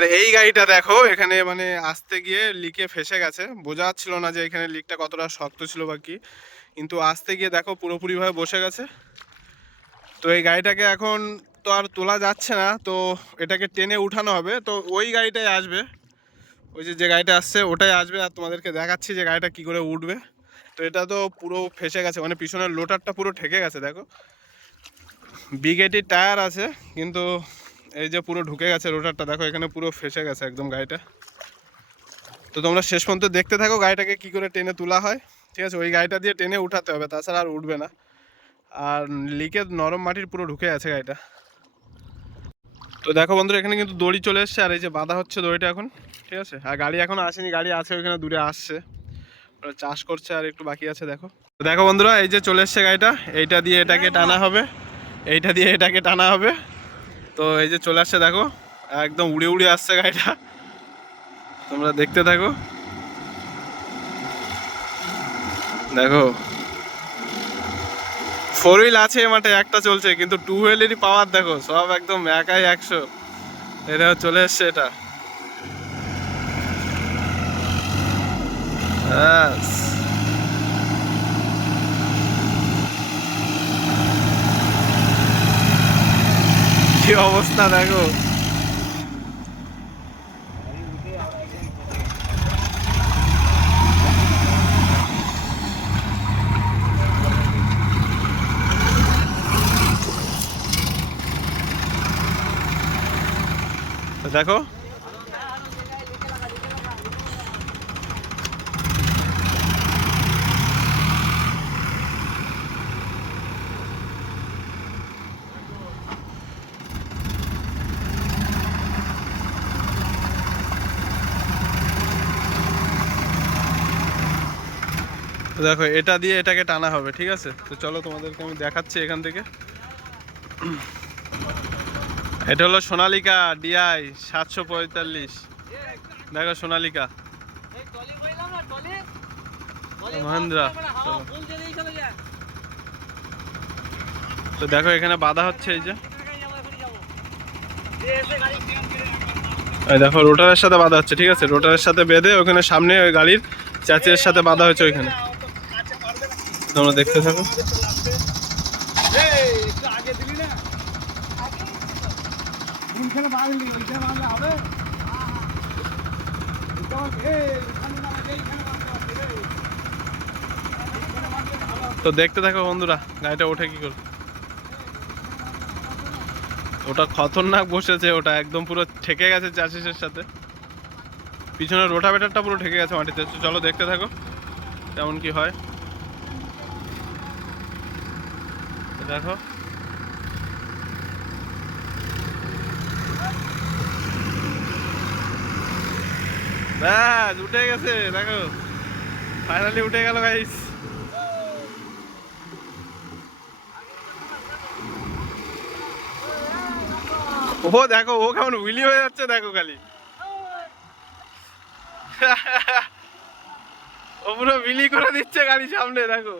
আর এই গাড়িটা দেখো এখানে মানে আসতে গিয়ে লিকে ফেসে গেছে, বোঝা যাচ্ছিল না যে এখানে লিকটা কতটা শক্ত ছিল বা কি, কিন্তু আসতে গিয়ে দেখো পুরোপুরিভাবে বসে গেছে। তো এই গাড়িটাকে এখন তো আর তোলা যাচ্ছে না, তো এটাকে টেনে উঠানো হবে। তো ওই গাড়িটাই আসবে, ওই যে যে গাড়িটা আসছে ওটাই আসবে, আর তোমাদেরকে দেখাচ্ছি যে গাড়িটা কি করে উঠবে। তো এটা তো পুরো ফেসে গেছে, মানে পিছনের লোটারটা পুরো ঠেকে গেছে দেখো। বিগেটির টায়ার আছে কিন্তু এই যে পুরো ঢুকে গেছে রোটারটা, দেখো এখানে পুরো ফেসে গেছে একদম গাড়িটা। তো তোমরা শেষ পর্যন্ত দেখতে থাকো গাড়িটাকে কি করে টেনে তোলা হয়, ঠিক আছে? ওই গাড়িটা দিয়ে টেনে উঠাতে হবে, তাছাড়া আর উঠবে না। আর লিকের নরম মাটির পুরো ঢুকে আছে গাড়িটা। তো দেখো বন্ধুরা এখানে কিন্তু দড়ি চলে এসছে, আর এই যে বাঁধা হচ্ছে দড়িটা এখন, ঠিক আছে? আর গাড়ি এখনো আসেনি, গাড়ি আছে ওইখানে দূরে আসছে, ওরা চাষ করছে আর একটু বাকি আছে দেখো। তো দেখো বন্ধুরা এই যে চলে এসছে গাড়িটা, এইটা দিয়ে এটাকে টানা হবে, এইটা দিয়ে এটাকে টানা হবে। তো এই যে চলে আসছে দেখো, একদম উড়ে উড়ে আসছে গাড়িটা, তোমরা দেখতে থাকো। দেখো ফোর হুইল আছে এ মাঠে, একটা চলছে, কিন্তু টু হুইলেরই পাওয়ার দেখো, সব একদম একাই 100। এটা চলে এসছে এটা, ব্যাস। কি অবস্থা দেখো। দেখো দেখো এটা দিয়ে এটাকে টানা হবে, ঠিক আছে? তো চলো তোমাদেরকে আমি দেখাচ্ছি এখান থেকে। এটা হলো সোনালিকা ডিআই 745। দেখো সোনালিকা মহেন্দ্রা। তো দেখো এখানে বাধা হচ্ছে, এই যে দেখো রোটারের সাথে বাধা হচ্ছে, ঠিক আছে? রোটারের সাথে বেঁধে ওখানে সামনে ওই গাড়ির চাচের সাথে বাধা হয়েছে ওইখানে, তোমরা দেখতে থাকো। তো দেখতে থাকো বন্ধুরা গাড়িটা ওঠে কি করে। ওটা খতরনাক বসেছে, ওটা একদম পুরো ঠেকে গেছে চাষিসের সাথে, পিছনের রোটাভেটারটা পুরো ঠেকে গেছে মাটিতে। চলো দেখতে থাকো কেমন কি হয়। দেখো ব্যাস উঠে গেছে, দেখো ফাইনালি উঠে গেল গাইস। ও দেখো ও কেমন উইলি হয়ে যাচ্ছে দেখো খালি। ও পুরো বিলি করে দিচ্ছে গাড়ি সামনে দেখো।